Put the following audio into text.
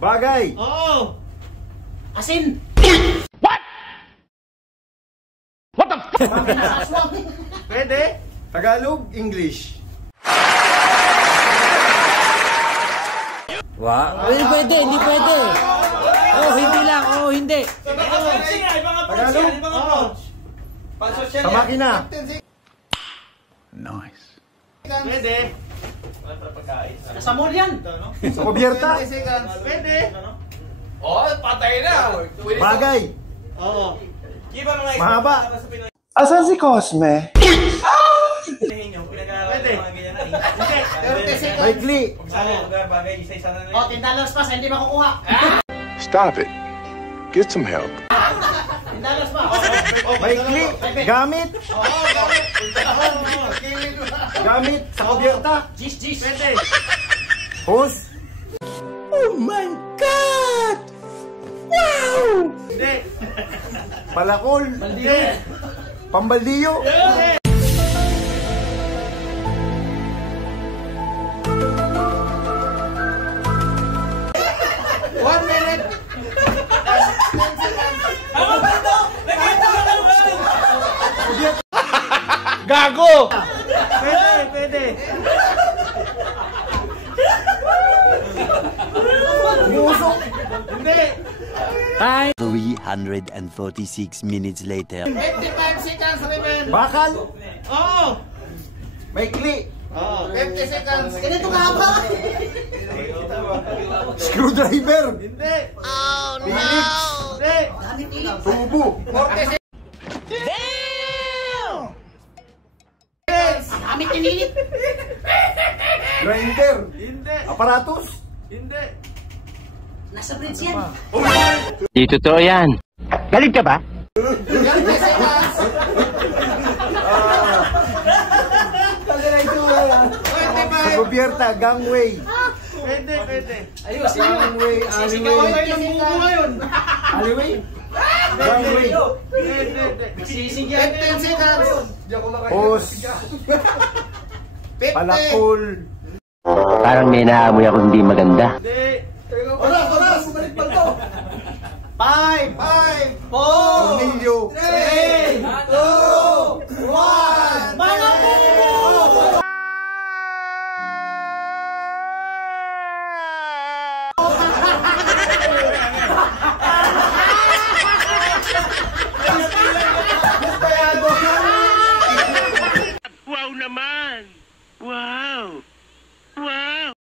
Bagay. Oo. Asin. What? What the fuck? Pwede. Tagalog, English. Hindi pwede, hindi pwede. Oh, hindi lang, oh, hindi. Tagalog? Sa makina. Nice. Pwede. Sa mall yan. Sa kubyerta. Pwede. Oh, patay na. Bagay. Oo. Mahaba. Asan si Cosme? Pwede. Maikli. Oh, $10 pa, hindi makukuha. Stop it. Get some help. $10 pa. Maikli. Gamit. Gamit sa kubyerta. Jis. Pwede. Hose. Oh my God! Wow! Hindi. Palakol. Hindi. Pambaldiyo. Pwede. Gago! Pwede. Musok. Hindi. Time. 346 minutes later. 55 seconds remain. Bakal. Oo. Maikli. Oo. 50 seconds. Ganito kahaba. Screwdriver. Hindi. Phillips. Hindi. Gamit ilim. Tubo. Gamit nililit. Grinder. Hindi. Aparatos. Hindi. Nasa bridge yan. Di totoo yan. Galit ka ba? 50 seconds. Sa kubyerta. Gangway. Pwede. Ayos. Gangway. Alleyway. Alleyway. Gangway. Sisigyan. 10 seconds. Hose. Palakol. Parang may naamoy ako hindi maganda. Hindi. Oras. Balik pa to. 5. 4. Tornilyo. 3. 2. 1. Mga po! Wow naman! Wow!